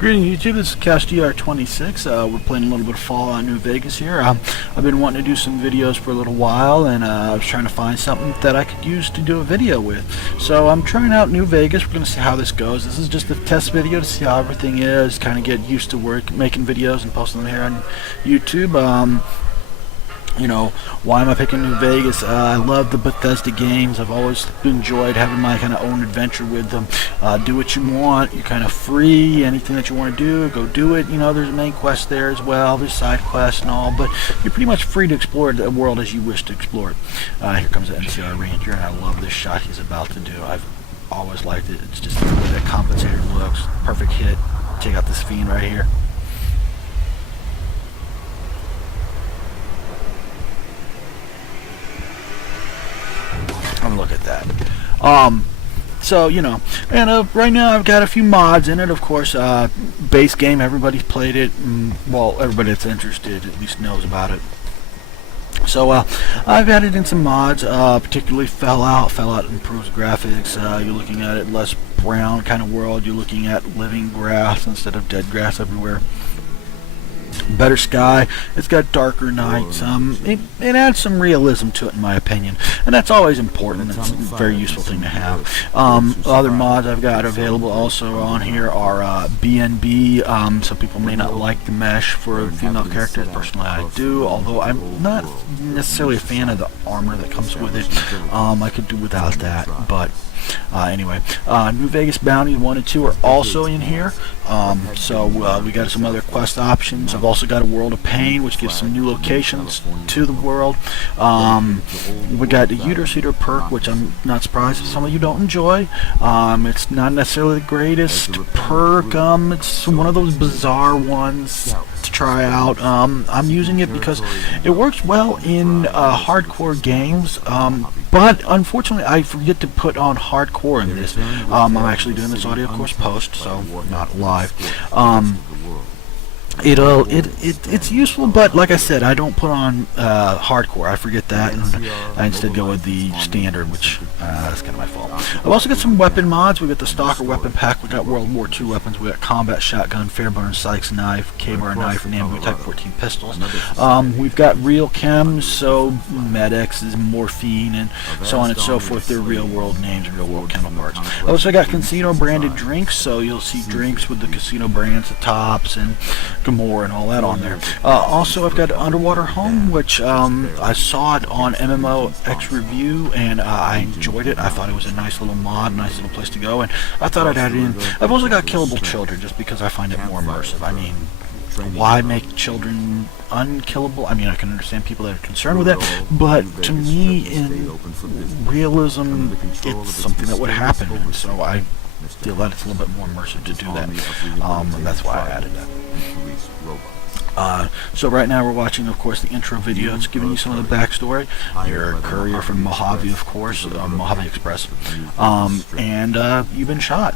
Greeting YouTube, this is CashDR26. We're playing a little bit of Fallout New Vegas here. I've been wanting to do some videos for a little while, and I was trying to find something that I could use to do a video with. So I'm trying out New Vegas. We're going to see how this goes. This is just a test video to see how everything is, kind of get used to making videos and posting them here on YouTube. You know, why am I picking New Vegas? I love the Bethesda games. I've always enjoyed having my kind of own adventure with them. Do what you want. You're kind of free. Anything that you want to do, go do it. You know, there's a main quest there as well. There's side quests and all, but you're pretty much free to explore the world as you wish to explore it. Here comes the NCR Ranger, and I love this shot he's about to do. I've always liked it. It's just the way that compensator looks. Perfect hit. Check out this fiend right here. Look at that. So, you know, and right now I've got a few mods in it, of course. Base game, everybody's played it. Well, everybody that's interested at least knows about it. So I've added in some mods, particularly Fellout. Fellout improves graphics. You're looking at it less brown kind of world. You're looking at living grass instead of dead grass everywhere. Better sky. It's got darker nights. It adds some realism to it, in my opinion, and that's always important. It's a very useful thing to have. Other mods I've got available also on here are BNB. Some people may not like the mesh for female characters. Personally, I do, although I'm not necessarily a fan of the armor that comes with it. I could do without that, but anyway, New Vegas Bounties 1 and 2 are also in here. So we got some other quest options. I've also got a World of Pain, which gives some new locations to the world. We got the Uterus Eater perk, which I'm not surprised if some of you don't enjoy. It's not necessarily the greatest perk. It's one of those bizarre ones to try out. I'm using it because it works well in hardcore games, but unfortunately I forget to put on hardcore in this. I'm actually doing this audio course post, so not live. It's useful, but like I said, I don't put on hardcore. I forget that, and I instead go with the standard, which that's kind of my fault. I've also got some weapon mods. We got the Stalker weapon pack. We got World War II weapons. We got combat shotgun, Fairbarn Sykes knife, Kabar knife, and Nambu Type 14 pistols. We've got real chems, so medics is morphine, and so on and so forth. They're real world names, real world counterparts. I also got casino branded drinks, so you'll see drinks with the casino brands, the tops, and more and all that on there. Also, I've got Underwater Home, which I saw it on MMO X Review, and I enjoyed it. I thought it was a nice little mod, nice little place to go, and I thought I'd add it in. I've also got Killable Children, just because I find it more immersive. I mean, why make children unkillable? I mean, I can understand people that are concerned with that, but to me, in realism, it's something that would happen, and so I feel that it's a little bit more immersive to do that, and that's why I added that. So right now we're watching, of course, the intro video. It's giving you some of the backstory. Your courier from Mojave, of course, Mojave Express, and you've been shot.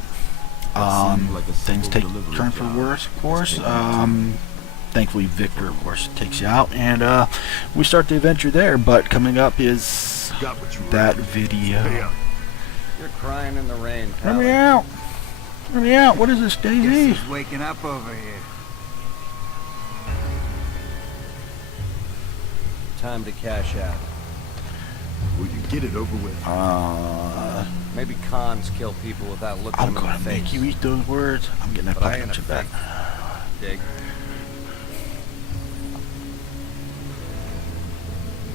Things take a turn for the worse, of course. Thankfully, Victor, of course, takes you out, and we start the adventure there. But coming up is that video. You're crying in the rain, Let me out! Let me out! What is this, Daisy? Guess who's waking up over here? Time to cash out. Will you get it over with? Maybe cons kill people without looking I'm them in gonna the face. make you eat those words. I'm getting that But I ain't punch a back. Dig.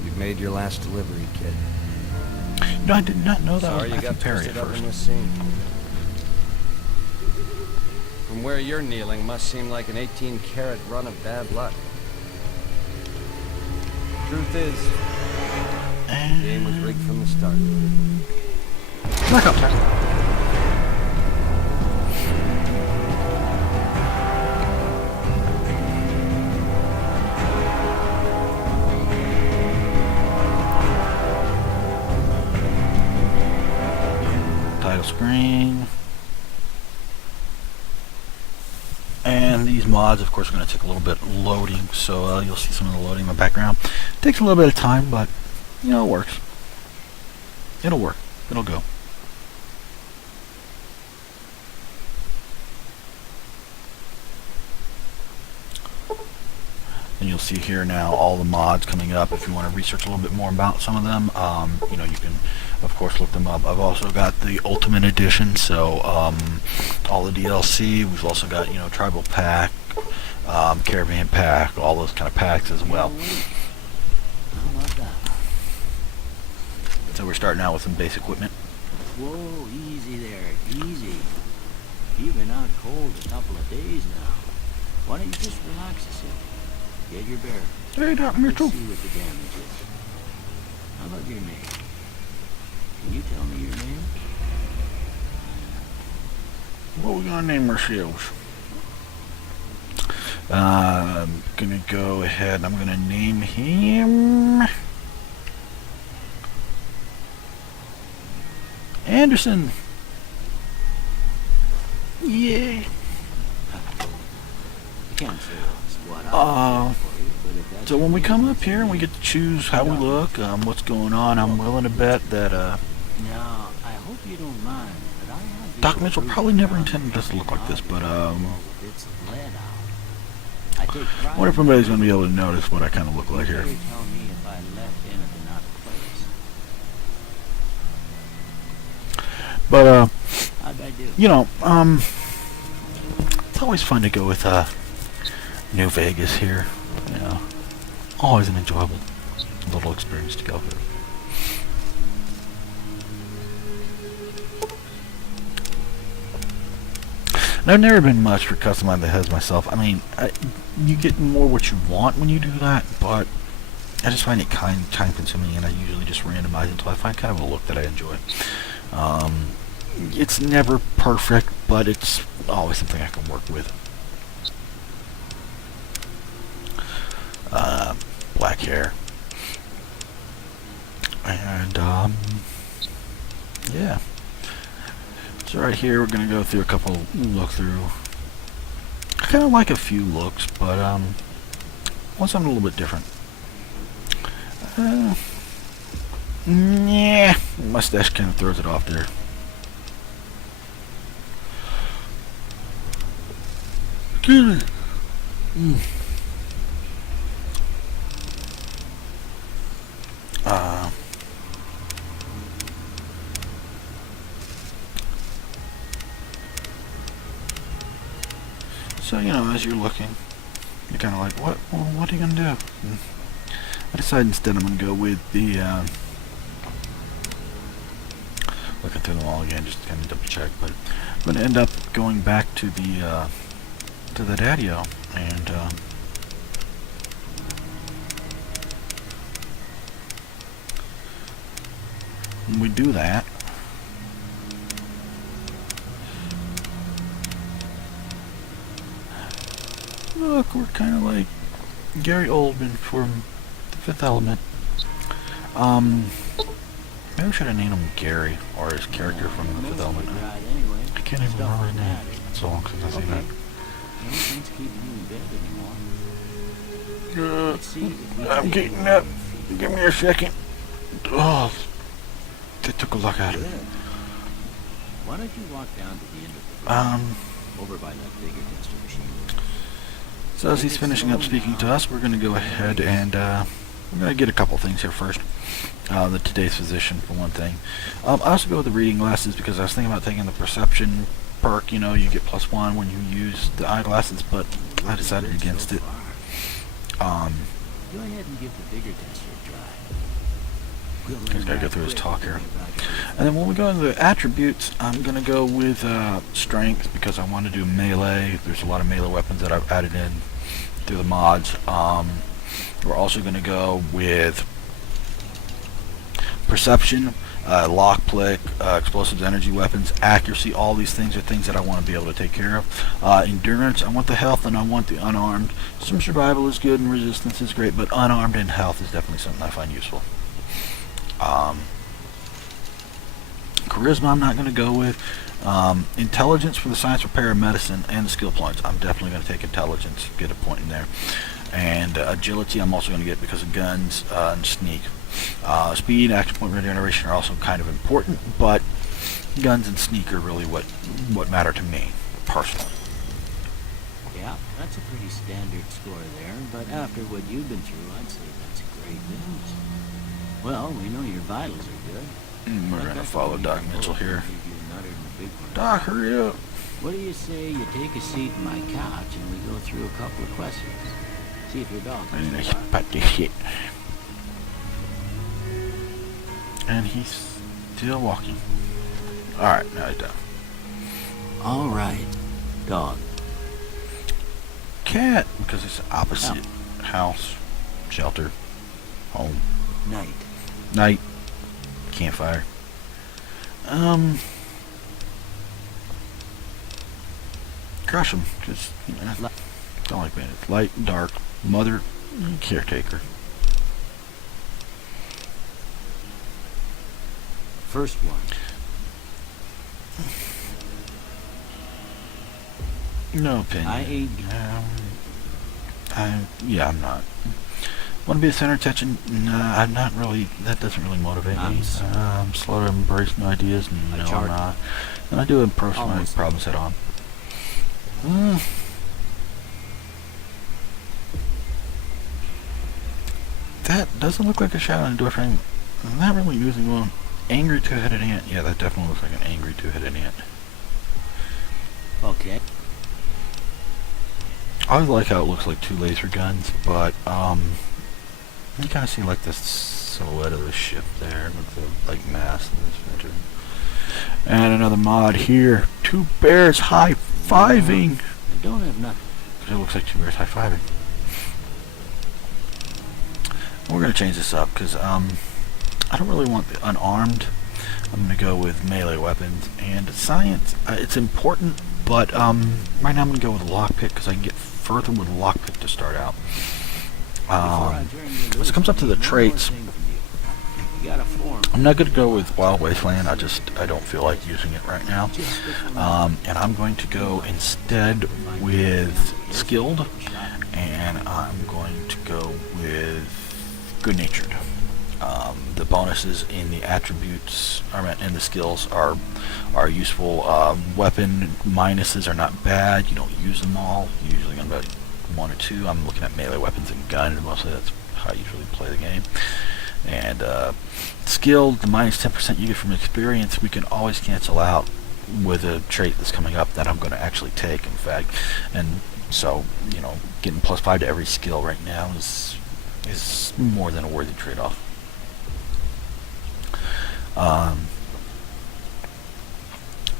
You've made your last delivery, kid. No, I did not know that Sorry was you Matthew got Perry at twisted up first. in this scene. From where you're kneeling must seem like an 18-carat run of bad luck. Truth is, the game was rigged from the start. Back up time. Title screen. And these mods, of course, are going to take a little bit loading, so you'll see some of the loading in the background. It takes a little bit of time, but, you know, it works. It'll work. It'll go. And you'll see here now all the mods coming up. If you want to research a little bit more about some of them, you know, you can of course look them up. I've also got the Ultimate Edition, so all the DLC. We've also got, you know, Tribal Pack, Caravan Pack, all those kind of packs as well. How about that? So we're starting out with some basic equipment. Whoa, easy there, easy. You've been out cold a couple of days now. Why don't you just relax a second? Get your bearings. Hey, Doc Let's Mitchell. see what the damage is. How about your name? Can you tell me your name? What are we gonna name ourselves? I'm gonna go ahead and I'm gonna name him Anderson. Yay. You can't say it's what I for you, but if that's So when your we name, come up that's here your and we name. get to choose how we look, what's going on, I'm willing to bet that Now, I hope you don't mind, but I have the Doc old Mitchell proof probably never down intended us to look like this, but with its lead out. I take pride I wonder if in anybody's gonna be able to notice what I kind of look like here. You tell me if I left anything out of place. But How'd I do? you know, it's always fun to go with New Vegas here. You know, always an enjoyable little experience to go through. And I've never been much for customizing the heads myself. I mean, you get more what you want when you do that, but I just find it kind of time consuming, and I usually just randomize until I find kind of a look that I enjoy. It's never perfect, but it's always something I can work with. Black hair. And, yeah. So right here, we're going to go through a couple look through. I kind of like a few looks, but, want something a little bit different. Yeah, mustache kind of throws it off there. Excuse me. So, you know, as you're looking, you're kind of like, what are you going to do? And I decided instead I'm going to go with the, looking through them all again, just to kind of double check, but I'm going to end up going back to the Daddy-O, and, when we do that, look, we're kind of like Gary Oldman from The Fifth Element. Maybe we should have named him Gary, or his character from The Fifth Element. I can't even remember his name. It's so long since I've seen that. No sense keeping you in bed anymore. Let's see if we I'm can getting up. Give me a second. Oh, that took a look at it. Good. Why don't you walk down to the end of the room, over by that bigger tester machine? So as he's finishing up speaking to us, we're going to go ahead and we're going to get a couple things here first. The today's physician, for one thing. I also go with the reading glasses because I was thinking about taking the perception perk. You know, you get +1 when you use the eyeglasses, but I decided against it. Go ahead and give the bigger tester a try. He's got to go through his talk here. And then when we go into the attributes, I'm going to go with strength because I want to do melee. There's a lot of melee weapons that I've added in through the mods. We're also going to go with perception, lock pick, explosives, energy weapons, accuracy. All these things are things that I want to be able to take care of. Endurance, I want the health and I want the unarmed. Some survival is good and resistance is great, but unarmed and health is definitely something I find useful. Charisma I'm not going to go with. Intelligence for the science, repair, medicine, and the skill points. I'm definitely going to take intelligence, get a point in there. And agility I'm also going to get because of guns and sneak. Speed, action point, regeneration are also kind of important, but guns and sneak are really what matter to me, personally. Cap. That's a pretty standard score there, but after what you've been through, I'd say that's great news. Well, we know your vitals are good. We're gonna follow Doc Mitchell here. You nuttered in the big one. Doc, hurry up. What do you say you take a seat in my couch and we go through a couple of questions? See if your dog I can need to survive. spot this shit. And he's still walking. Alright, now he's down. All right, dog. Cat, because it's opposite. House, shelter, home, Night. night, campfire. Crush him. Just, you know, don't like bandits. Light, dark, mother, caretaker. First one. No opinion. I ain't. I'm not. Want to be the center of attention? Nah, I'm not really. That doesn't really motivate me. I'm slow to embrace new ideas. No, I'm not. And I do approach my problems head on. That doesn't look like a shadow in a door frame. I'm not really using one. Angry two-headed ant. Yeah, that definitely looks like an angry two-headed ant. Okay. I always like how it looks like two laser guns, but you kind of see like the silhouette of the ship there with the like mast and this venture. And another mod here, two bears high-fiving. I don't have nothing. It looks like two bears high-fiving. We're gonna change this up because I don't really want the unarmed. I'm gonna go with melee weapons and science. It's important, but right now I'm gonna go with lockpick because I can get further with lockpick to start out. As it comes up to the traits, I'm not gonna go with Wild Wasteland. I don't feel like using it right now. And I'm going to go instead with skilled, and I'm going to go with good-natured. The bonuses in the attributes, in the skills, are useful. Weapon minuses are not bad. You don't use them all. You're usually on about one or two. I'm looking at melee weapons and gun. Mostly that's how I usually play the game. And skilled, the minus 10% you get from experience, we can always cancel out with a trait that's coming up that I'm going to actually take, in fact. And so, you know, getting +5 to every skill right now is more than a worthy trade-off.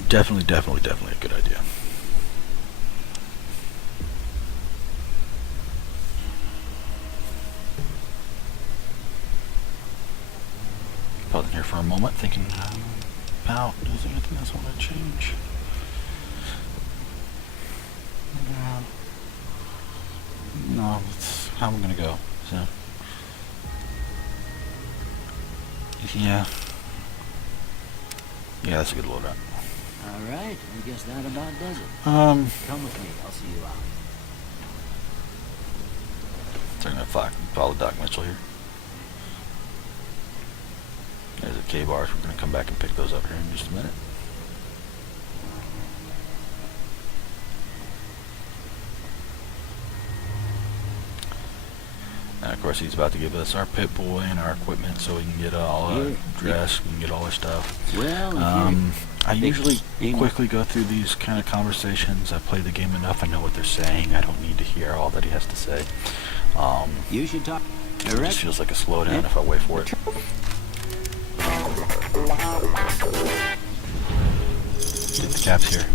Definitely a good idea. Pausing here for a moment, thinking about, is there anything else I want to change? No, that's how I'm gonna go. So, yeah, that's a good loadout. All right, I guess that about does it. Come with me. I'll see you out. So I'm gonna follow Doc Mitchell here. There's the Kabars. We're gonna come back and pick those up here in just a minute. And of course, he's about to give us our pit boy and our equipment, so we can get all our dress, we can get all our stuff. Well, I usually quickly go through these kind of conversations. I've played the game enough. I know what they're saying. I don't need to hear all that he has to say. you should talk. It just feels like a slowdown if I wait for it. Get the caps here.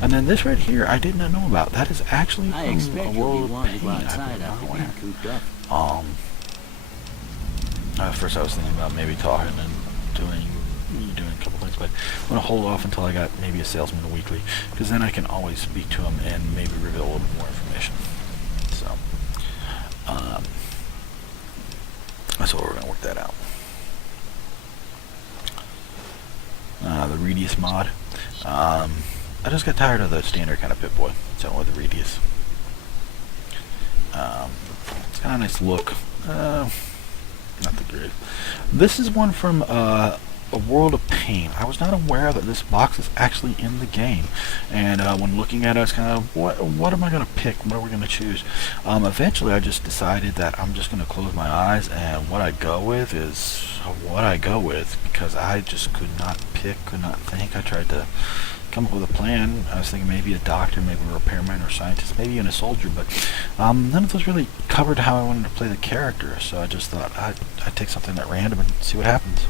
And then this right here, I did not know about. That is actually from a World of Pain. At first I was thinking about maybe talking and doing a couple things, but I'm going to hold off until I got maybe a salesman a weekly, because then I can always speak to him and maybe reveal a little bit more information. So, that's what we're going to work that out. The Readius mod. I just got tired of the standard kind of Pip Boy, so I went with the Readius. It's got a nice look. Not the great. This is one from A World of Pain. I was not aware that this box is actually in the game, and when looking at it, I was kind of, what am I going to pick? What are we going to choose? Eventually, I just decided that I'm just going to close my eyes, and what I go with is what I go with, because I just could not pick, could not think. I tried to come up with a plan. I was thinking maybe a doctor, maybe a repairman or scientist, maybe even a soldier, but none of those really covered how I wanted to play the character, so I just thought I'd take something at random and see what happens.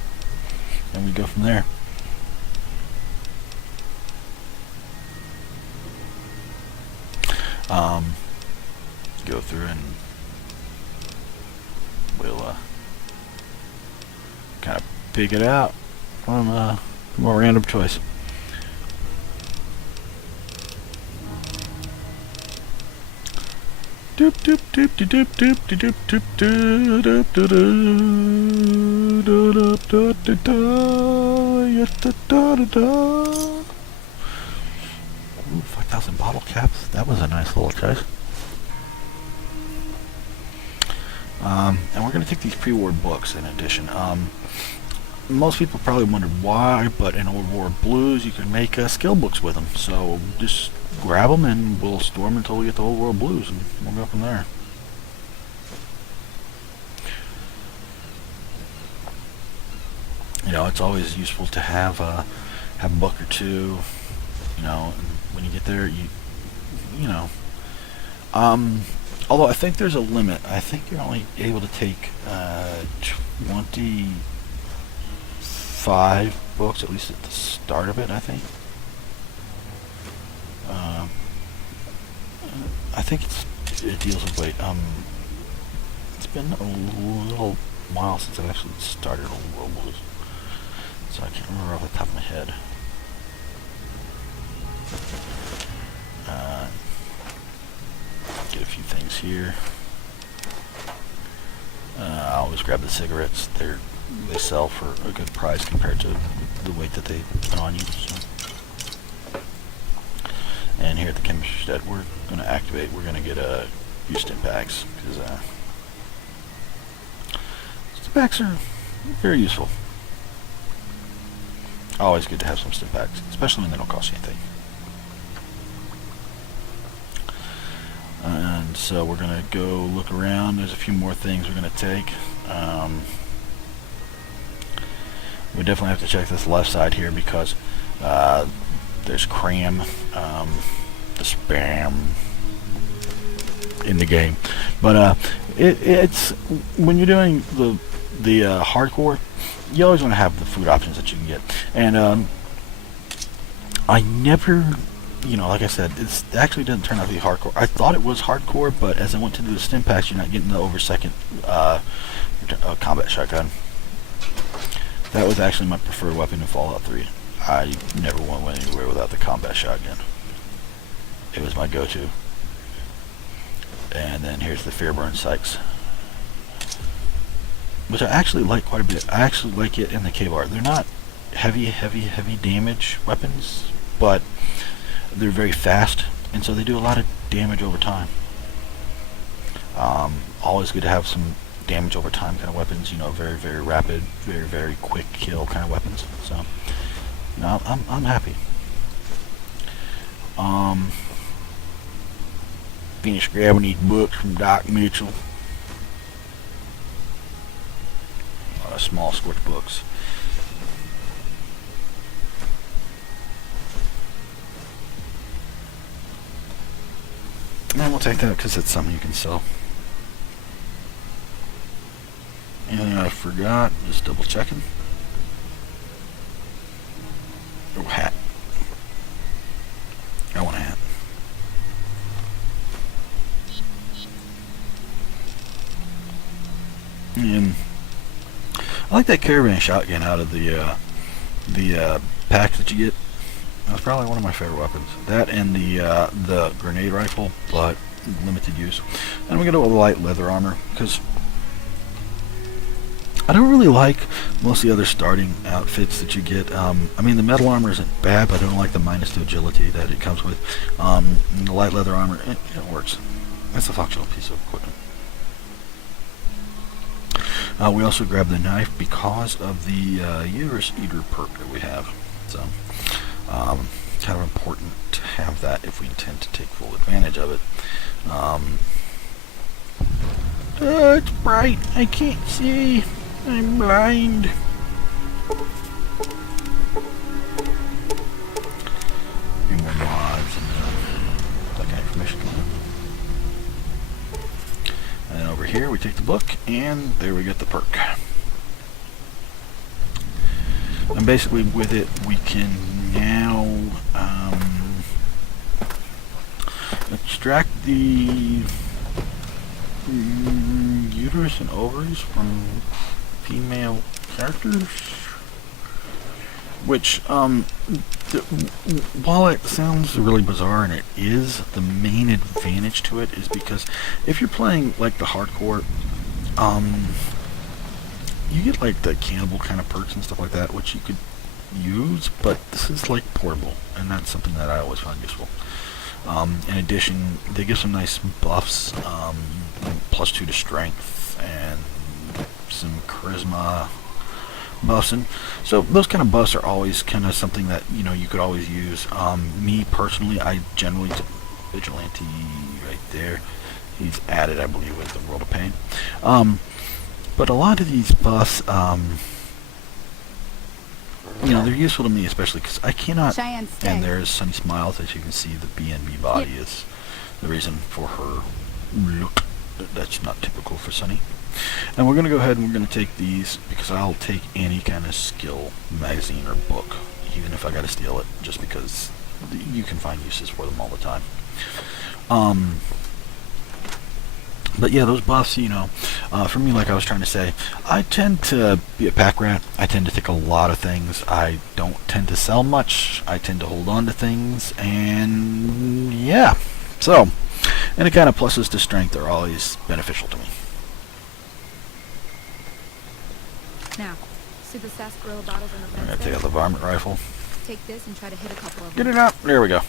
And we go from there. Go through and we'll kind of pick it out from a more random choice. Doop doop doop doop doop doop doop doop doop doop. Ooh, 5,000 bottle caps. That was a nice little choice. And we're going to take these pre-war books in addition. Most people probably wondered why, but in Old War Blues you could make skill books with them. So just grab them and we'll store them until we get the Old War Blues, and we'll go from there. You know, it's always useful to have a book or two. You know, when you get there, you know. Although I think there's a limit. I think you're only able to take 25 books, at least at the start of it, I think. I think it deals with weight. It's been a little while since I've actually started Old World Blues, so I can't remember off the top of my head. Get a few things here. I always grab the cigarettes. They sell for a good price compared to the weight that they put on you. So. And here at the chemistry shed, we're going to activate. We're going to get a few stim packs, because stim packs are very useful. Always good to have some stim packs, especially when they don't cost you anything. And so we're going to go look around. There's a few more things we're going to take. We definitely have to check this left side here, because there's cram, the spam in the game. But it's when you're doing the hardcore, you always want to have the food options that you can get. And I never, you know, like I said, it actually didn't turn out to be hardcore. I thought it was hardcore, but as I went to do the stim packs, you're not getting the over second combat shotgun. That was actually my preferred weapon in Fallout 3. I never went anywhere without the combat shotgun. It was my go-to. And then here's the Fairbarn Sykes, which I actually like quite a bit. I actually like it in the Kabar. They're not heavy damage weapons, but they're very fast, and so they do a lot of damage over time. Always good to have some damage over time kind of weapons, you know, very rapid, very quick kill kind of weapons. So, you know, I'm happy. Finished grabbing these books from Doc Mitchell. A lot of small scorch books. And we'll take that because it's something you can sell. And I forgot, just double checking. Oh, hat. I want a hat. And I like that caravan shotgun out of the packs that you get. That's probably one of my favorite weapons. That and the grenade rifle, but limited use. And we go to a light leather armor, because I don't really like most of the other starting outfits that you get. I mean, the metal armor isn't bad, but I don't like the minus 2 agility that it comes with. And the light leather armor, it works. It's a functional piece of equipment. We also grabbed the knife because of the Uterus Eater perk that we have. So, kind of important to have that if we intend to take full advantage of it. It's bright. I can't see. I'm blind. Few more mods and that kind of information. And then over here we take the book, and there we get the perk. And basically with it we can now extract the uterus and ovaries from female characters, which while it sounds really bizarre, and it is, the main advantage to it is because if you're playing like the hardcore, you get like the cannibal kind of perks and stuff like that, which you could use, but this is like portable, and that's something that I always find useful. In addition, they give some nice buffs, +2 to strength, and some charisma buffs, and so those kind of buffs are always kind of something that, you know, you could always use. Me personally, I generally Vigilante right there. He's added, I believe, with the World of Pain. But a lot of these buffs, you know, they're useful to me, especially because I cannot. And there's Sunny Smiles, as you can see. The BNB body is the reason for her look. That's not typical for Sunny. And we're going to go ahead and we're going to take these, because I'll take any kind of skill magazine or book, even if I got to steal it, just because you can find uses for them all the time. But yeah, those buffs, you know, for me, like I was trying to say, I tend to be a pack rat. I tend to take a lot of things. I don't tend to sell much. I tend to hold on to things, and yeah. So, any kind of pluses to strength are always beneficial to me. Now, see the sarsaparilla bottles on the I'm fence going to there? take out the varmint rifle. Take this and try to hit a couple of Get them. it out. There we go.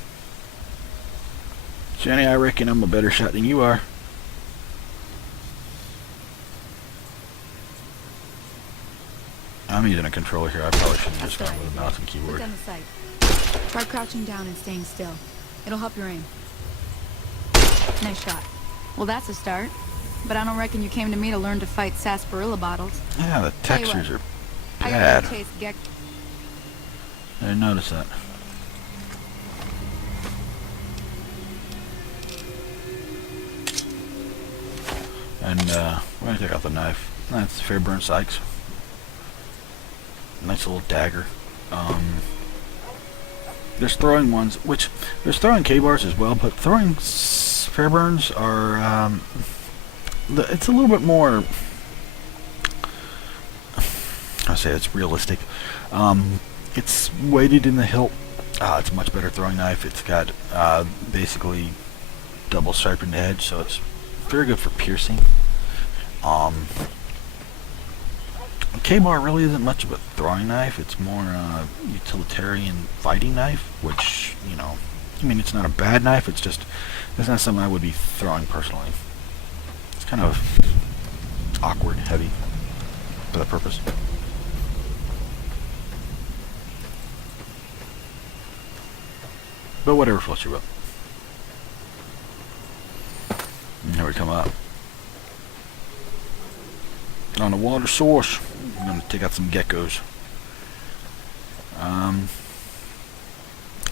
Jenny, I reckon I'm a better shot than you are. I'm using a controller here. I probably shouldn't have just gone with a mouse and Put keyboard. down the sight. Try crouching down and staying still. It'll help your aim. Nice shot. Well, that's a start. But I don't reckon you came to me to learn to fight sarsaparilla bottles. Yeah, the Tell you textures what, are I bad. gotta chase Gek. I didn't notice that. And we're going to take out the knife. That's Fairbarn Sykes. Nice little dagger. There's throwing ones, which there's throwing Kabars as well, but throwing Fairburns are it's a little bit more, I say it's realistic. It's weighted in the hilt. It's a much better throwing knife. It's got basically double sharpened edge, so it's very good for piercing. Kabar really isn't much of a throwing knife. It's more utilitarian fighting knife, which, you know, I mean, it's not a bad knife. It's just, it's not something I would be throwing personally. It's kind of awkward, heavy for that purpose. But whatever floats your boat. And here we come up. On the water source. I'm going to take out some geckos. I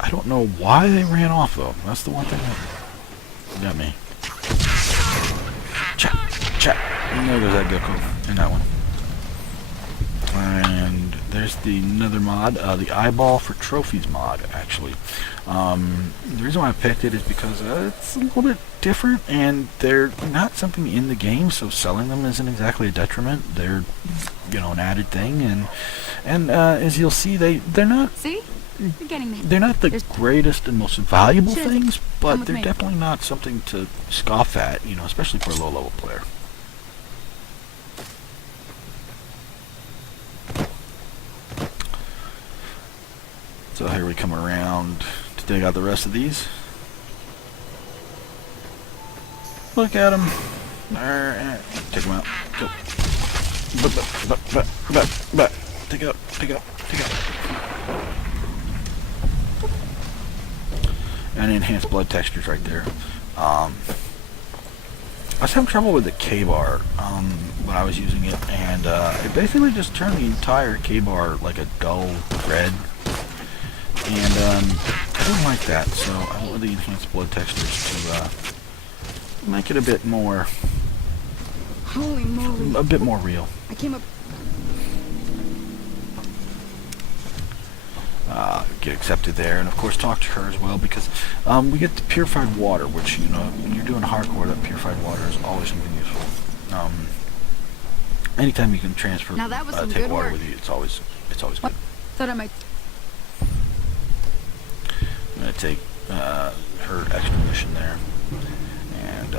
don't know why they ran off, though. That's the one thing that got me. Chat, chat. And there goes that gecko in that one. And there's another mod, the eyeball for trophies mod, actually. The reason why I picked it is because it's a little bit different, and they're not something in the game, so selling them isn't exactly a detriment. They're, you know, an added thing, and as you'll see, they're not. See? You're getting there. They're not the greatest and most valuable Sure, things, come but with they're me. definitely not something to scoff at, you know, especially for a low-level player. So here we come around to dig out the rest of these. Look at them. Take them out. Go. Take it up, take it up, take it up. And enhanced blood textures right there. I was having trouble with the Kabar when I was using it, and it basically just turned the entire Kabar like a dull red. And I didn't like that, so I went with the enhanced blood textures to make it a bit more, Holy moly. a bit more real. I came up... Get accepted there, and of course talk to her as well, because we get the purified water, which, you know, when you're doing hardcore, that purified water is always something useful. Anytime you can transfer, Now that was some take good water work. with you, it's always good. Thought I might... I'm gonna take her extra mission there, and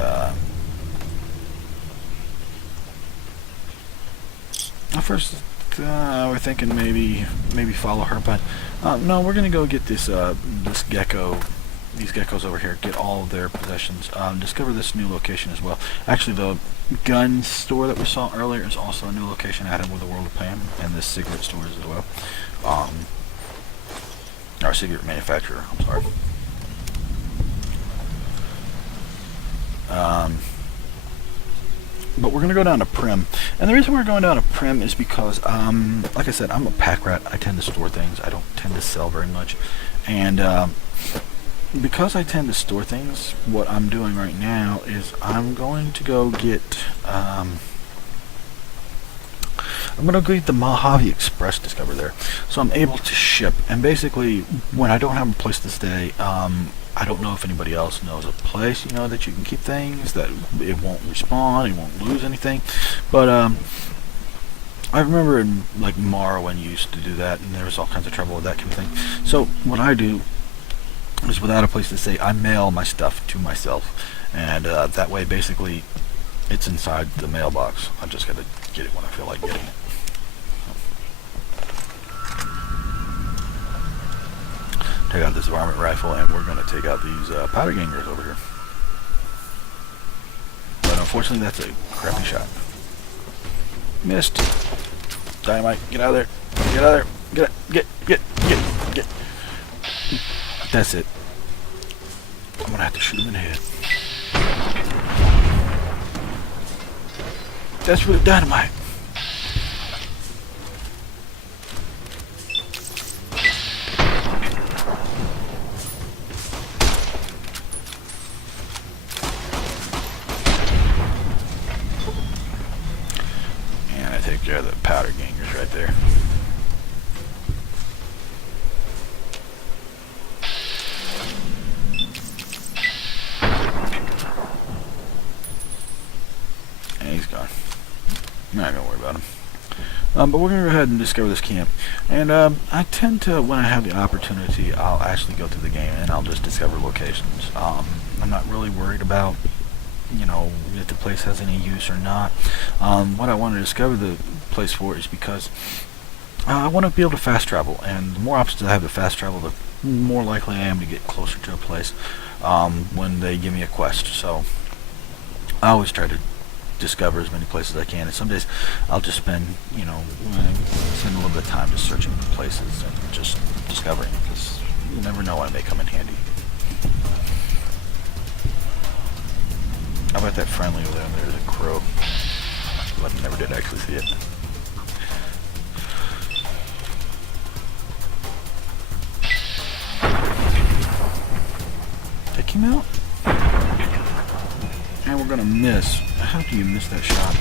at first we're thinking maybe follow her, but no, we're gonna go get this this gecko, these geckos over here, get all of their possessions, discover this new location as well. Actually, the gun store that we saw earlier is also a new location added with the World of Pam, and this cigarette store as well. Our cigarette manufacturer, I'm sorry. But we're going to go down to Prim. And the reason we're going down to Prim is because, like I said, I'm a pack rat. I tend to store things. I don't tend to sell very much. And because I tend to store things, what I'm doing right now is I'm going to go get... I'm going to go get the Mojave Express discover there. So I'm able to ship. And basically, when I don't have a place to stay, I don't know if anybody else knows a place, you know, that you can keep things, that it won't respawn, you won't lose anything. But I remember in, like, Morrowind used to do that, and there was all kinds of trouble with that kind of thing. So what I do is, without a place to stay, I mail my stuff to myself. And that way, basically, it's inside the mailbox. I just got to get it when I feel like getting it. Take out this varmint rifle, and we're going to take out these powder gangers over here. But unfortunately, that's a crappy shot. Missed. Dynamite, get out of there. Get out of there. Get. That's it. I'm going to have to shoot him in the head. That's with dynamite. And I take care of the powder gangers right there. And he's gone. I'm not going to worry about him. But we're going to go ahead and discover this camp. And I tend to, when I have the opportunity, I'll actually go through the game and I'll just discover locations. I'm not really worried about, you know, if the place has any use or not. What I want to discover the place for is because I want to be able to fast travel. And the more options I have to fast travel, the more likely I am to get closer to a place when they give me a quest. So I always try to discover as many places as I can, and some days I'll just spend, you know, spend a little bit of time just searching for places and just discovering, because you never know when they come in handy. How about that friendly over there? There's a crow. But I never did actually see it. Take him out. And we're gonna miss. How do you miss that shot?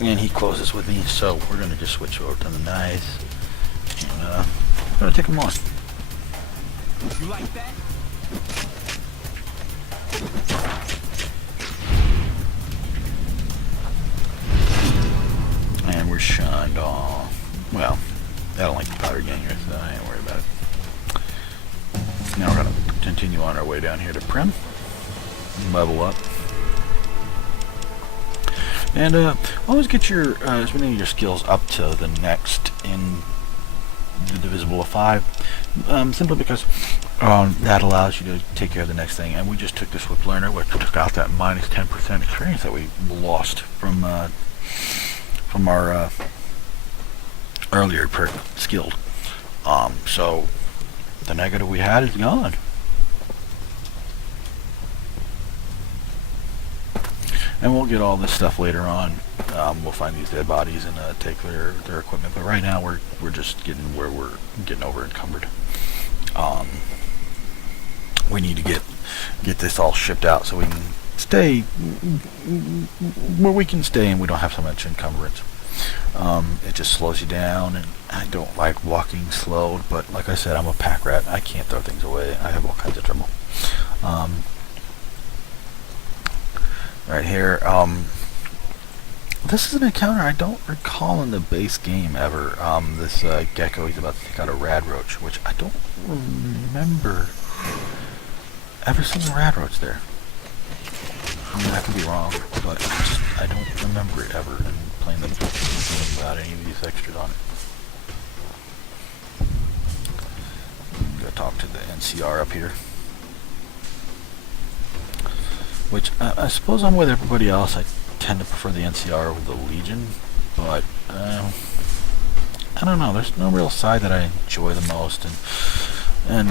And he closes with me, so we're gonna just switch over to the knives. And we're gonna take him on. You like that? And we're shunned off. Well, I don't like the powder ganger, so I ain't worried about it. Now we're going to continue on our way down here to Prim. Level up. And always get your as many of your skills up to the next in the divisible of 5, simply because that allows you to take care of the next thing. And we just took this with learner, which took out that minus 10% experience that we lost from our earlier skilled. So the negative we had is gone. And we'll get all this stuff later on. We'll find these dead bodies and take their equipment. But right now we're just getting where we're getting over encumbered. We need to get this all shipped out so we can stay where we can stay and we don't have so much encumbrance. It just slows you down, and I don't like walking slow. But like I said, I'm a pack rat. I can't throw things away. I have all kinds of trouble. Right here, this is an encounter I don't recall in the base game ever. This gecko, he's about to take out a rad roach, which I don't remember ever seeing a rad roach there. I mean, I could be wrong, but I don't remember it ever in playing the game without any of these extras on it. Go talk to the NCR up here. Which, I suppose I'm with everybody else. I tend to prefer the NCR over the Legion, but I don't know. There's no real side that I enjoy the most, and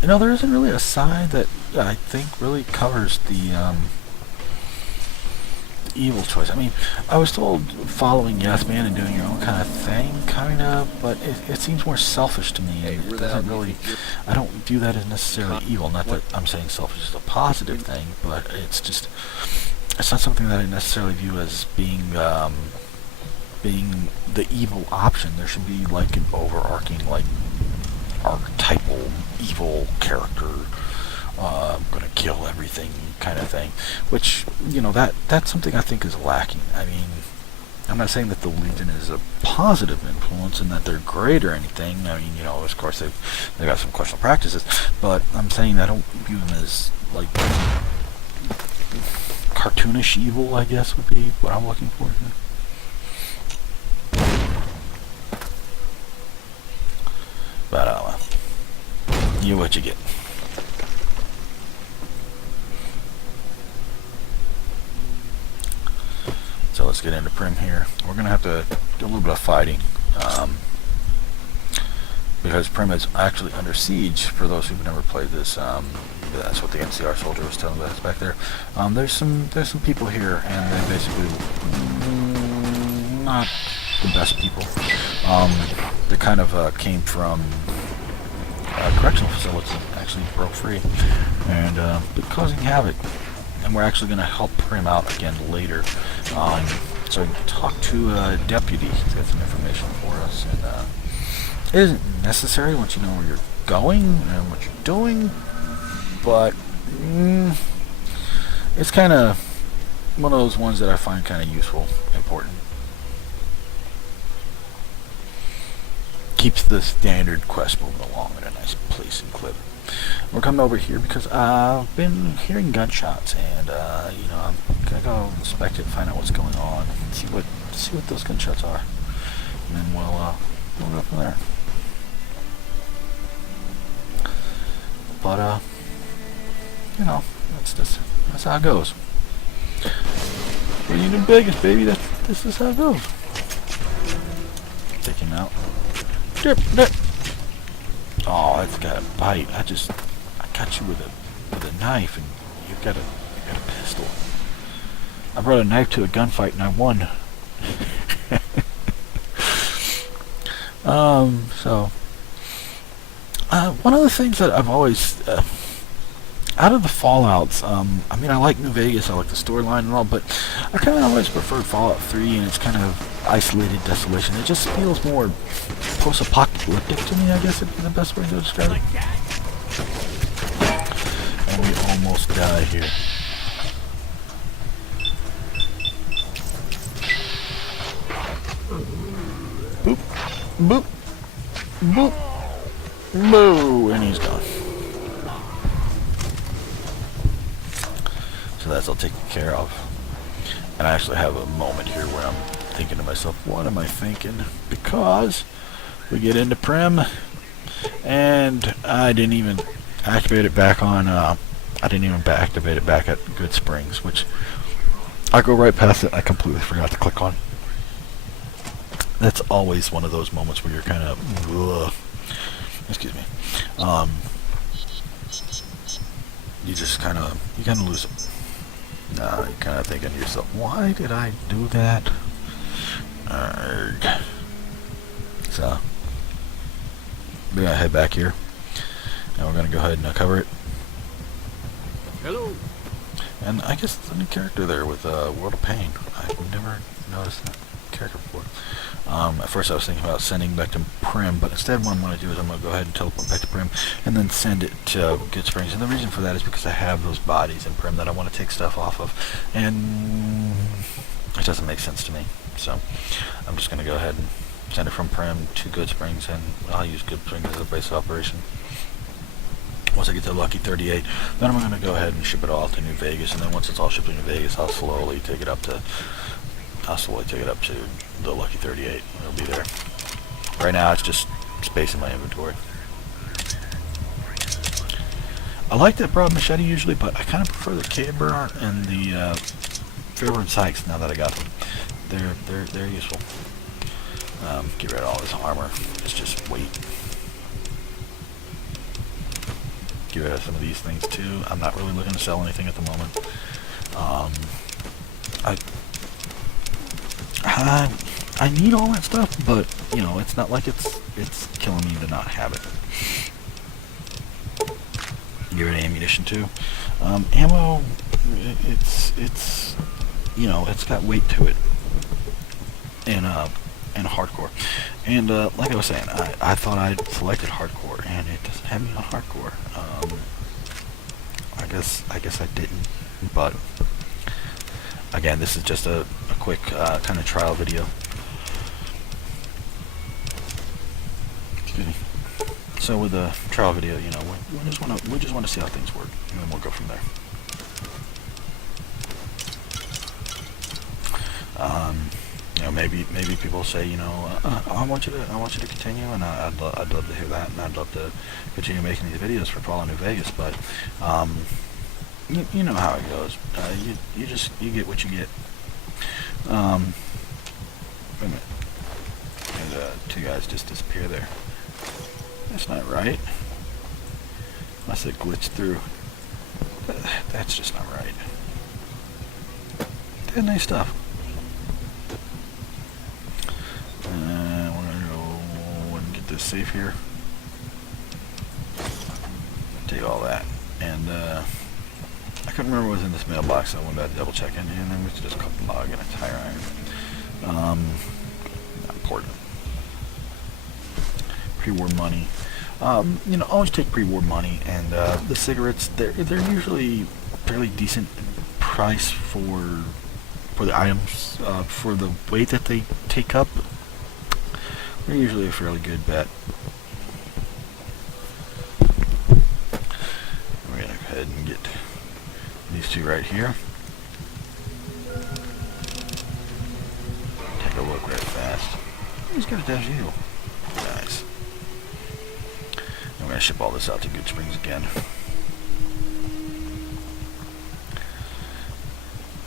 you know, there isn't really a side that I think really covers the evil choice. I mean, I was told following Yes Man and doing your own kind of thing, kind of, but it seems more selfish to me. It doesn't really, I don't view that as necessarily evil. Not that I'm saying selfish is a positive thing, but it's just, it's not something that I necessarily view as being the evil option. There should be like an overarching, like, archetypal evil character. I'm gonna kill everything kind of thing, which, you know, that's something I think is lacking. I mean, I'm not saying that the Legion is a positive influence and that they're great or anything. I mean, you know, of course they've got some questionable practices, but I'm saying I don't view them as like cartoonish evil, I guess would be what I'm looking for here. But you what you get. So let's get into Prim here. We're going to have to do a little bit of fighting, because Prim is actually under siege. For those who've never played this, that's what the NCR soldier was telling us back there. There's some people here, and they're basically not the best people. They kind of came from a correctional facility, actually broke free, and been causing havoc. And we're actually going to help Prim out again later. So we can talk to a deputy. He's got some information for us. And it isn't necessary once you know where you're going and what you're doing, but it's kind of one of those ones that I find kind of useful, important. Keeps the standard quest moving along at a nice pace and clip. We're coming over here because I've been hearing gunshots, and you know, I'm gonna go inspect it, find out what's going on, see what those gunshots are, and then we'll go from there. But you know, that's how it goes. When you in Vegas, baby, this is how it goes. Take him out. Dip. Oh, it's got a bite. I got you with a knife, and you got a pistol. I brought a knife to a gunfight, and I won. So one of the things that I've always out of the Fallouts, I mean, I like New Vegas, I like the storyline and all, but I kind of always preferred Fallout 3 and its kind of isolated desolation. It just feels more post-apocalyptic to me, I guess would be the best way to describe it. And we almost die here. Boop, boop, boop, boo, and he's gone. So that's all taken care of. And I actually have a moment here where I'm thinking to myself, what am I thinking? Because We get into Prim, and I didn't even activate it back on. I didn't even activate it back at Good Springs, which I go right past it. I completely forgot to click on. That's always one of those moments where you're kind of, excuse me. You just kind of lose it. You're kind of thinking to yourself, why did I do that? Arrgh. So, we're gonna head back here, and we're gonna go ahead and cover it. Hello. And I guess there's a new character there with World of Pain. I've never noticed that character before. At first I was thinking about sending back to Prim, but instead what I'm going to do is I'm going to go ahead and teleport back to Prim and then send it to Good Springs. And the reason for that is because I have those bodies in Prim that I want to take stuff off of, and it doesn't make sense to me. So I'm just going to go ahead and send it from Prim to Good Springs, and I'll use Good Springs as a base of operation. Once I get to Lucky 38, then I'm going to go ahead and ship it all to New Vegas, and then once it's all shipped to New Vegas, I'll slowly take it up to the Lucky 38. It'll be there. Right now, it's just space in my inventory. I like that broad machete usually, but I kind of prefer the Kabar and the Fairbarn Sykes now that I got them. They're useful. Get rid of all this armor. It's just weight. Get rid of some of these things too. I'm not really looking to sell anything at the moment. I need all that stuff, but you know, it's not like it's killing me to not have it. Get rid of ammunition too. Ammo, it's you know, it's got weight to it. And hardcore. And like I was saying, I thought I'd selected hardcore, and it doesn't have me on hardcore. I guess I didn't, but again, this is just a quick kind of trial video. Excuse me. So with the trial video, you know, we just want to see how things work, and then we'll go from there. You know, maybe people say, you know, I want you to continue, and I'd love to hear that, and I'd love to continue making these videos for Fallout New Vegas, but you know how it goes. You get what you get. Wait a minute. And two guys just disappear there. That's not right. Unless it glitched through. That's just not right. They had nice stuff. We're gonna go and get this safe here. Take all that. And I couldn't remember what was in this mailbox, so I went back to double check in, and then we just cut the log and a tire iron. Not important. Pre-war money. You know, always take pre-war money, and the cigarettes, they're usually fairly decent price for the items, for the weight that they take up. They're usually a fairly good bet. We're gonna go ahead and get these two right here. Take a look right fast. He's got a dash heal. Nice. I'm gonna ship all this out to Good Springs again.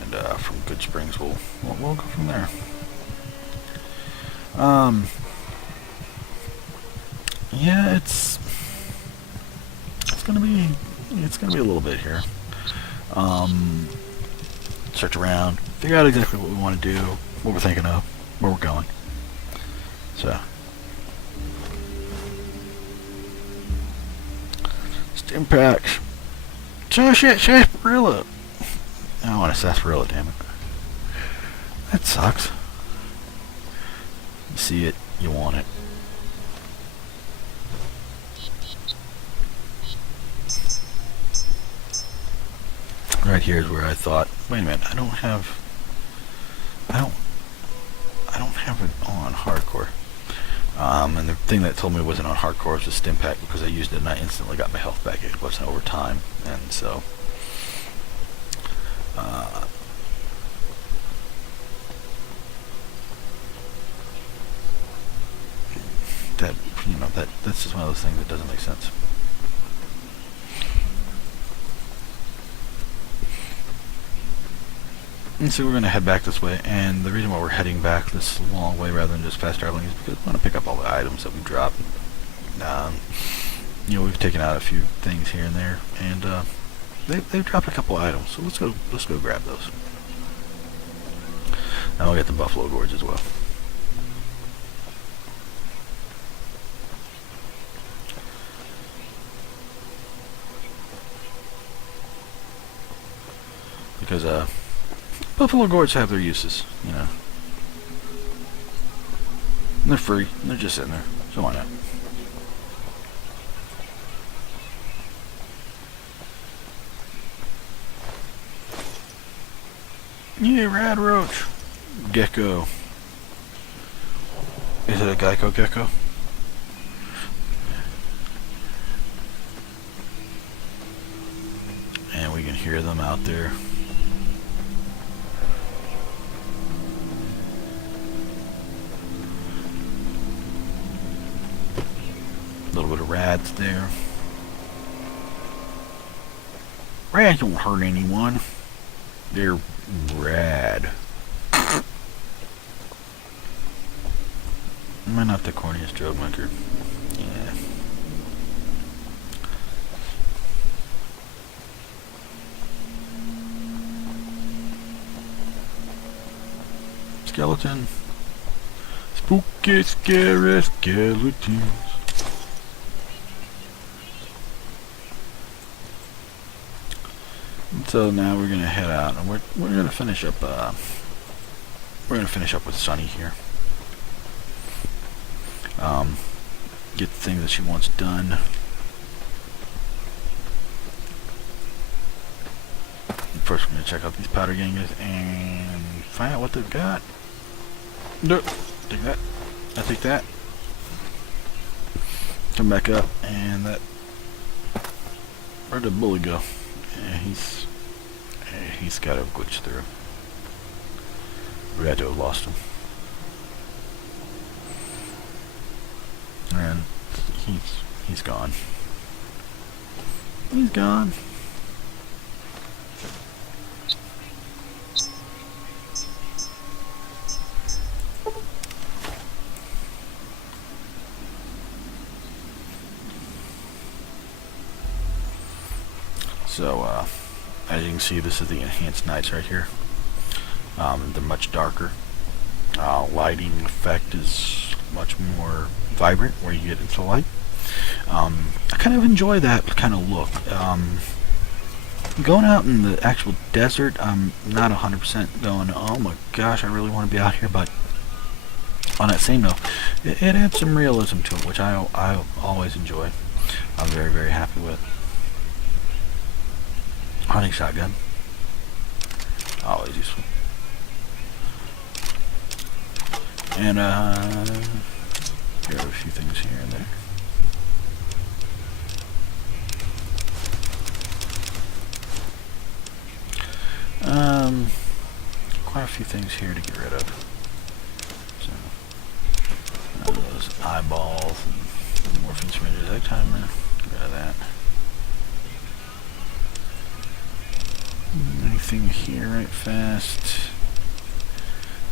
And from Good Springs we'll go from there. Yeah, it's gonna be a little bit here. Search around, figure out exactly what we want to do, what we're thinking of, where we're going. So, stim packs. So shit, sarsaparilla. I want a sarsaparilla, damn it. That sucks. You see it, you want it. Right here is where I thought, wait a minute, I don't have it on hardcore. And the thing that told me it wasn't on hardcore was the stim pack, because I used it and I instantly got my health back. It wasn't over time, and so that, you know, that's just one of those things that doesn't make sense. And so we're going to head back this way, and the reason why we're heading back this long way rather than just fast traveling is because we want to pick up all the items that we dropped. You know, we've taken out a few things here and there, and they've dropped a couple items, so let's go grab those. And we'll get the buffalo gourds as well. Because buffalo gourds have their uses, you know. And they're free. And they're just sitting there, so why not? Yeah, rad roach. Gecko. Is it a Geico gecko? And we can hear them out there. A little bit of rads there. Rads don't hurt anyone. They're rad. Am I not the corniest joke maker? Yeah. Skeleton. Spooky, scary skeletons. So now we're gonna head out, and we're gonna finish up. We're gonna finish up with Sunny here. Get the things that she wants done. First, we're gonna check out these powder gangers and find out what they've got. Nope. Take that. I take that. Come back up, and that. Where'd the bully go? Yeah, he's got to glitch through. We had to have lost him. And he's gone. He's gone. So, as you can see, this is the enhanced nights right here. They're much darker. Lighting effect is much more vibrant where you get into light. I kind of enjoy that kind of look. Going out in the actual desert, I'm not 100% going, oh my gosh, I really want to be out here, but on that same note, it adds some realism to it, which I always enjoy. I'm very, very happy with. Hunting shotgun. Always useful. And here are a few things here and there. Quite a few things here to get rid of. So those eyeballs and morphine syringes. Egg timer. Get rid of that. Anything here right fast?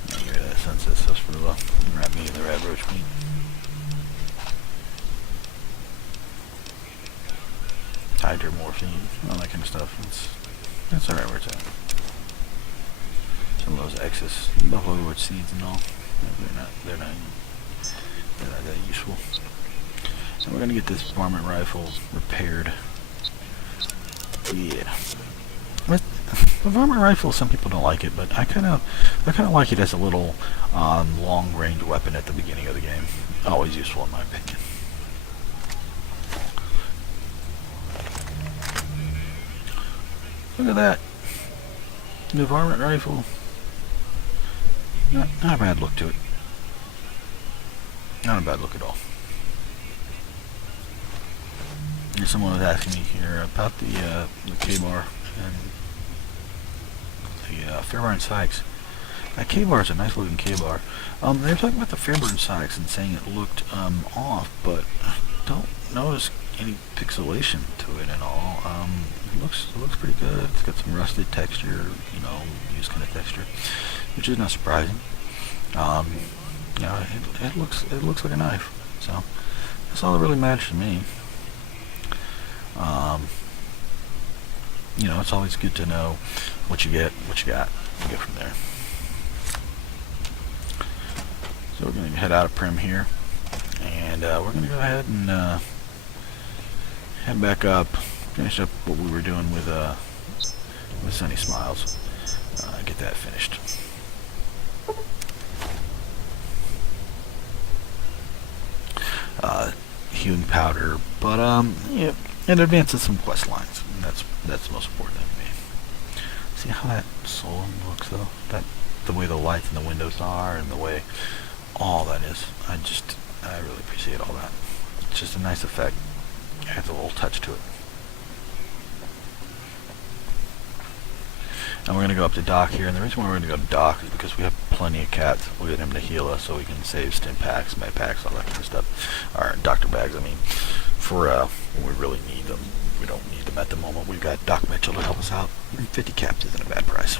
Get rid of that sunset sarsaparilla. Grab me the red roach meat. Hydromorphine, all that kind of stuff. That's alright where it's at. Some of those excess buffalo gourd seeds and all. They're not that useful. And we're gonna get this varmint rifle repaired. Yeah. The varmint rifle, some people don't like it, but I kind of like it as a little long-range weapon at the beginning of the game. Always useful in my opinion. Look at that. The varmint rifle. Not a bad look to it. Not a bad look at all. And someone was asking me here about the Kabar and the Fairbarn Sykes. That Kabar is a nice looking Kabar. They were talking about the Fairbarn Sykes and saying it looked off, but I don't notice any pixelation to it at all. It looks pretty good. It's got some rusted texture, you know, used kind of texture, which is not surprising. You know, it looks like a knife. So that's all that really matters to me. You know, it's always good to know what you get, what you got, and go from there. So we're going to head out of Prim here, and we're going to go ahead and head back up, finish up what we were doing with Sunny Smiles, get that finished. Healing powder, but yeah, and advances some quest lines, and that's the most important thing to me. See how that soul looks though? The way the lights and the windows are, and the way all that is. I really appreciate all that. It's just a nice effect. It has a little touch to it. And we're going to go up to Doc here, and the reason why we're going to go to Doc is because we have plenty of cats. We'll get him to heal us so we can save stim packs, med packs, all that kind of stuff. Or doctor bags, I mean, for when we really need them. We don't need them at the moment. We've got Doc Mitchell to help us out. 50 caps isn't a bad price.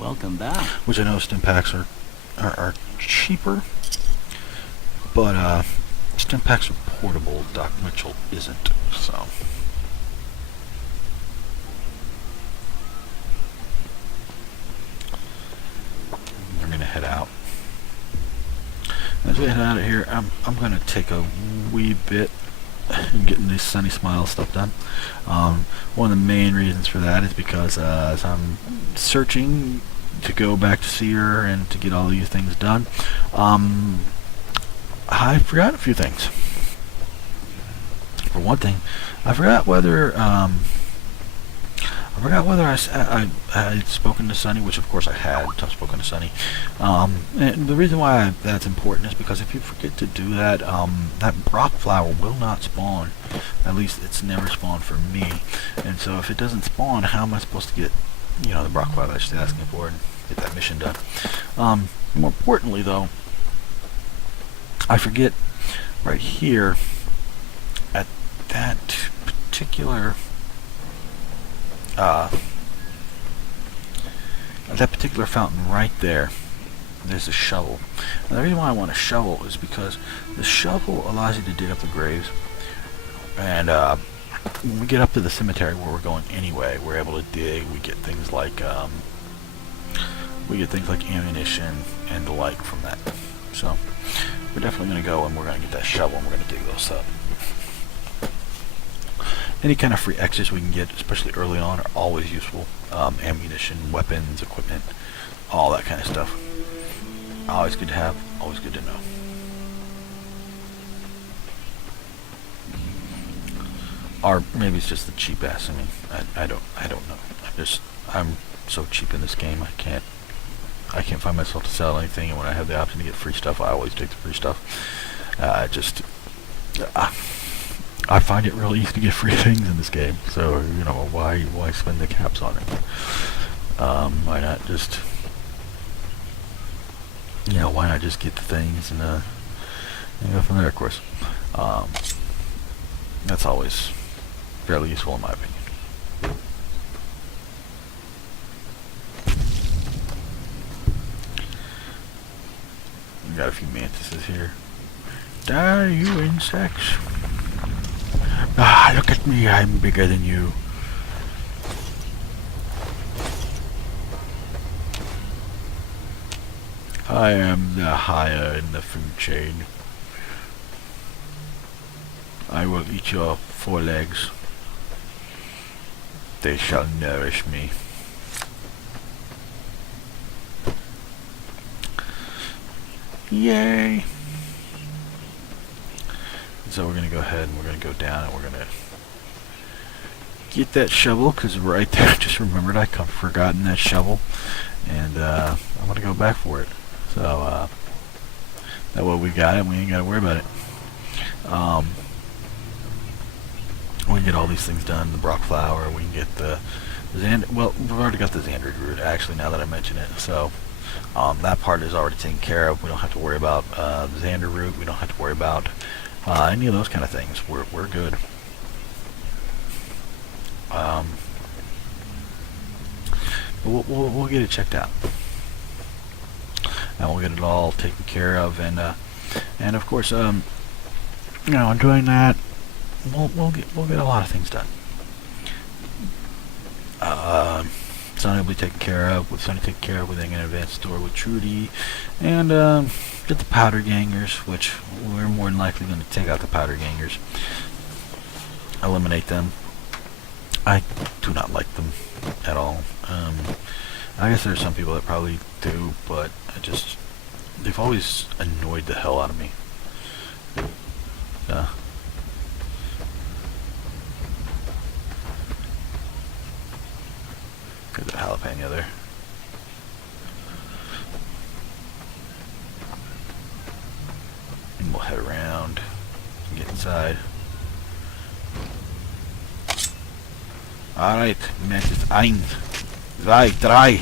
Welcome back. Which I know stim packs are cheaper, but stim packs are portable. Doc Mitchell isn't, so. We're gonna head out. As we head out of here, I'm gonna take a wee bit in getting this Sunny Smile stuff done. One of the main reasons for that is because as I'm searching to go back to see her and to get all these things done, I forgot a few things. For one thing, I forgot whether I had spoken to Sunny, which of course I had. I've spoken to Sunny. And the reason why that's important is because if you forget to do that, that Brock flower will not spawn. At least it's never spawned for me. And so if it doesn't spawn, how am I supposed to get, you know, the Brock flower that she's asking for and get that mission done? More importantly, though, I forget right here at that particular fountain right there, there's a shovel. And the reason why I want a shovel is because the shovel allows you to dig up the graves, and when we get up to the cemetery where we're going anyway, we're able to dig. We get things like ammunition and the like from that. So we're definitely going to go and we're going to get that shovel and we're going to dig those up. Any kind of free extras we can get, especially early on, are always useful. Ammunition, weapons, equipment, all that kind of stuff. Always good to have, always good to know. Or maybe it's just the cheap ass. I mean, I don't know. I'm so cheap in this game. I can't find myself to sell anything, and when I have the option to get free stuff, I always take the free stuff. I find it really easy to get free things in this game, so you know why spend the caps on it? Why not just get the things and go from there? Of course, that's always fairly useful in my opinion. We got a few mantises here. Die, you insects! Ah, look at me, I'm bigger than you. I am the higher in the food chain. I will eat your forelegs. They shall nourish me. Yay! So we're going to go ahead and we're going to go down and we're going to get that shovel, because right there I just remembered I've forgotten that shovel, and I'm going to go back for it. So that way we got it, we ain't got to worry about it. We can get all these things done. The Brock flower. We can get the Xander. Well, we've already got the Xander root. Actually, now that I mention it, so that part is already taken care of. We don't have to worry about the Xander root. We don't have to worry about any of those kind of things. We're good. We'll get it checked out, and we'll get it all taken care of, and of course, you know, in doing that, we'll get a lot of things done. Sonny will be taken care of. With Sonny taken care of, we're then going to advance store with Trudy, and get the powder gangers, which we're more than likely going to take out the powder gangers, eliminate them. I do not like them at all. I guess there's some people that probably do, but they've always annoyed the hell out of me. Get that jalapeno there. And we'll head around and get inside. Alright, Match ist 1, 2, 3, 4.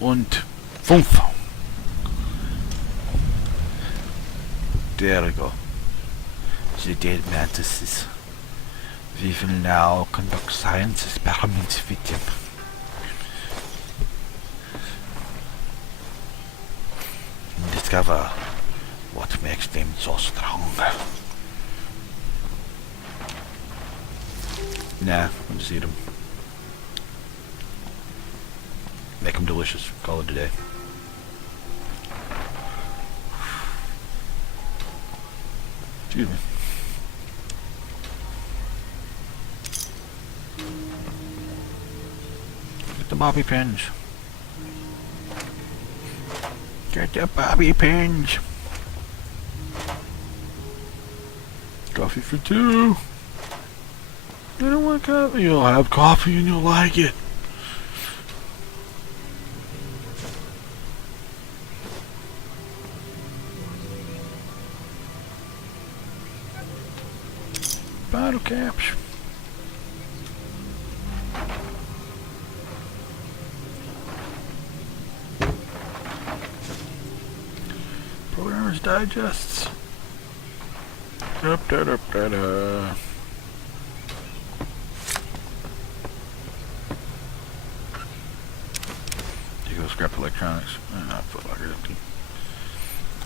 Und 5. There we go. The dead mantises. We will now conduct science experiments with them. And discover what makes them so strong. Nah, we'll just eat them. Make them delicious. Call it a day. Excuse me. Get the bobby pins. Get the bobby pins. Coffee for 2. You don't want coffee? You'll have coffee and you'll like it. Bottle caps. Programmer's digests. Up da da da da. You go scrap electronics. Footlocker empty.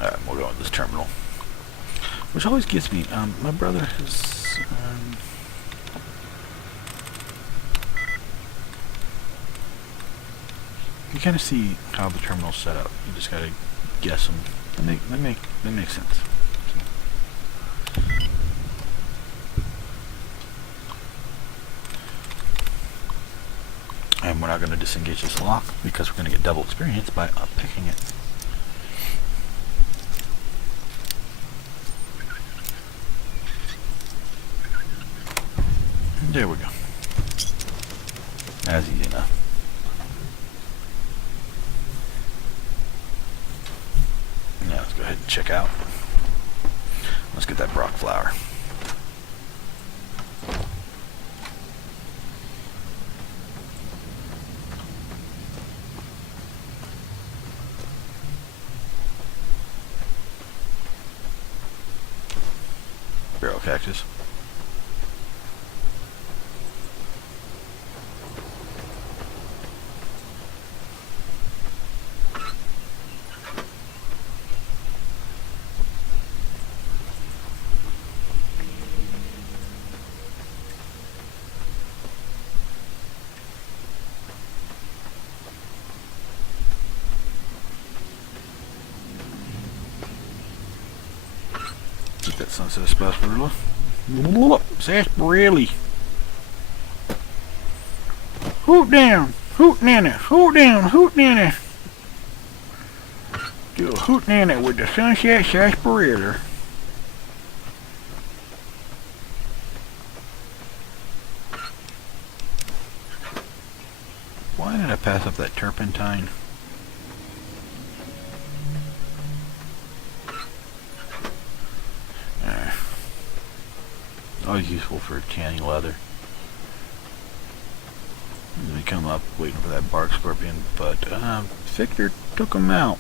Alright, we'll go with this terminal. Which always gets me. My brother has. You kind of see how the terminal's set up. You just gotta guess them. They make sense. And we're not going to disengage this lock because we're going to get double experience by picking it. There we go. That's easy enough. Now let's go ahead and check out. Let's get that Brock flower. Barrel cactus. That sunset sarsaparilla. Sarsaparilla. Hoot down, hoot nanny, hoot down, hoot nanny. Do a hoot nanny with the sunset sarsaparilla. Why did I pass up that turpentine. Always useful for tanning leather. We come up waiting for that bark scorpion, but Victor took him out,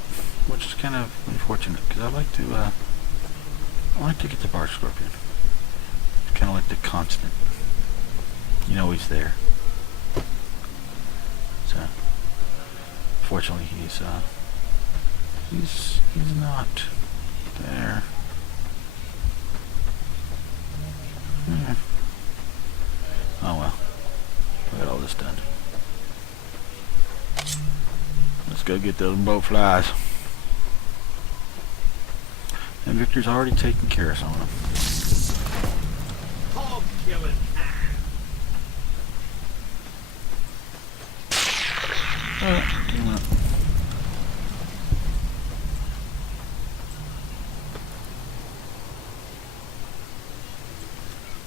which is kind of unfortunate because I like to get the bark scorpion. It's kind of like the constant. You know he's there. So, fortunately, he's not there. Yeah. Oh well. We got all this done. Let's go get those boat flies. And Victor's already taken care of some of them. Hog killing Came up.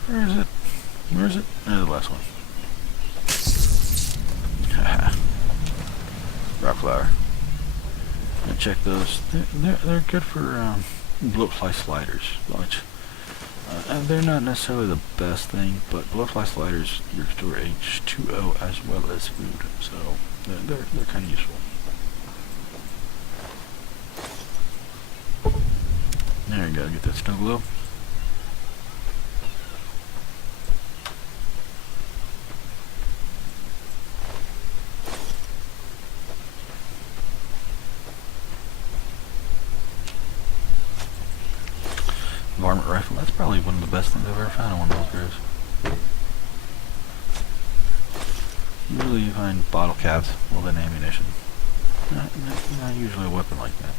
Where is it? Where is it? There's the last one. Rock flower. And check those. They're good for bloatfly sliders, which they're not necessarily the best thing, but bloatfly sliders restore H2O as well as food, so they're kind of useful. There you go. Get that snow globe. Varmint rifle, that's probably one of the best things I've ever found on one of those graves. Usually you find bottle caps more than ammunition. Not usually a weapon like that.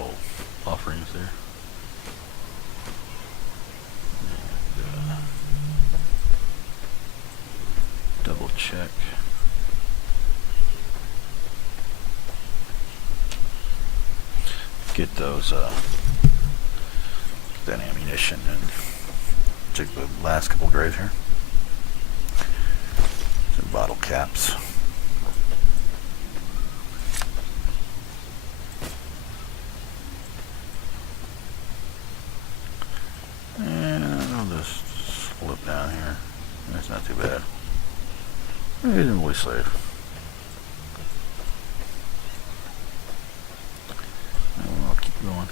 Old offerings there. And, double check. Get those, get that ammunition and check the last couple graves here. Some bottle caps. And I'll just slip down here. That's not too bad. It isn't really safe. I'll keep going.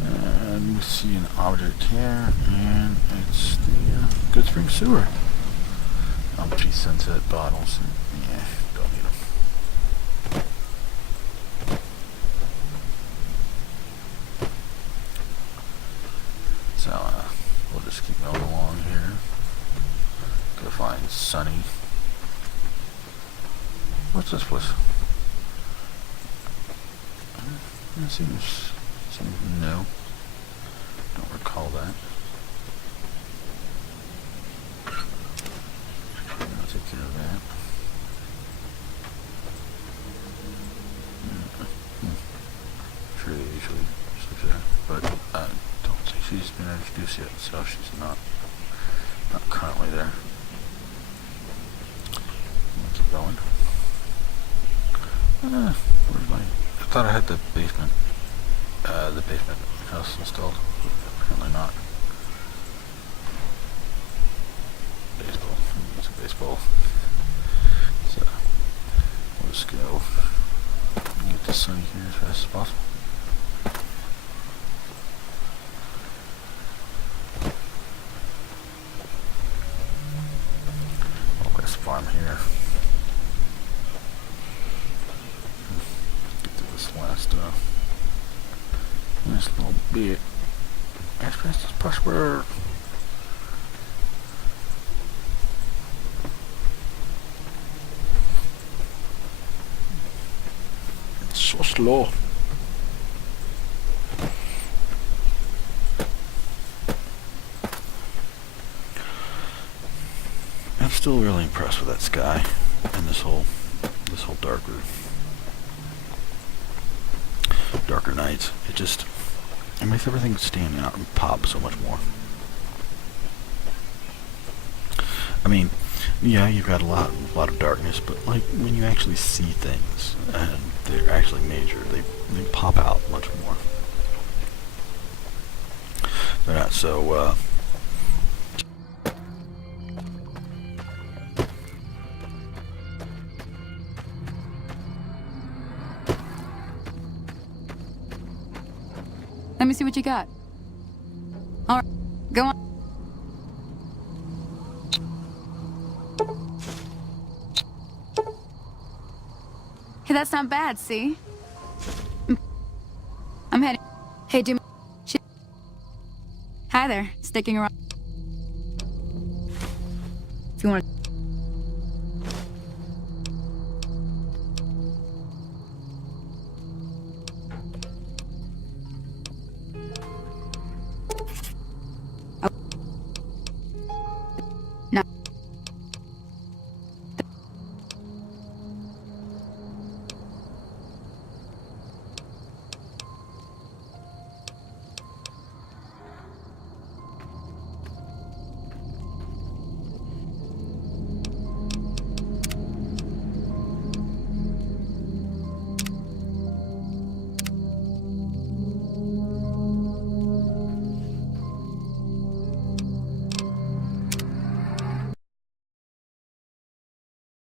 And we see an object here, and it's the Good Spring Sewer. Gee, sunset bottles. Yeah, don't need them. So, we'll just keep going along here. Go find Sunny. What's this place? It seems no. Don't recall that. I'll take care of that. Sure they usually switch that, but I don't think she's been introduced yet, so she's not currently there. Keep going. Where's my... I thought I had the basement house installed. Apparently not. Baseball. It's a baseball. So, we'll just go get the sun here as fast as possible. Farm here. Get to this last nice little bit as fast as possible. It's so slow. I'm still really impressed with that sky and this whole dark room. darker nights. It makes everything stand out and pop so much more. I mean, yeah, you've got a lot of darkness, but like when you actually see things and they're actually major, they pop out much more. They're not so. Let me see what you got. All right, go on. Hey, that's not bad, see? I'm heading. Hey, Hi there, sticking around. If you want to...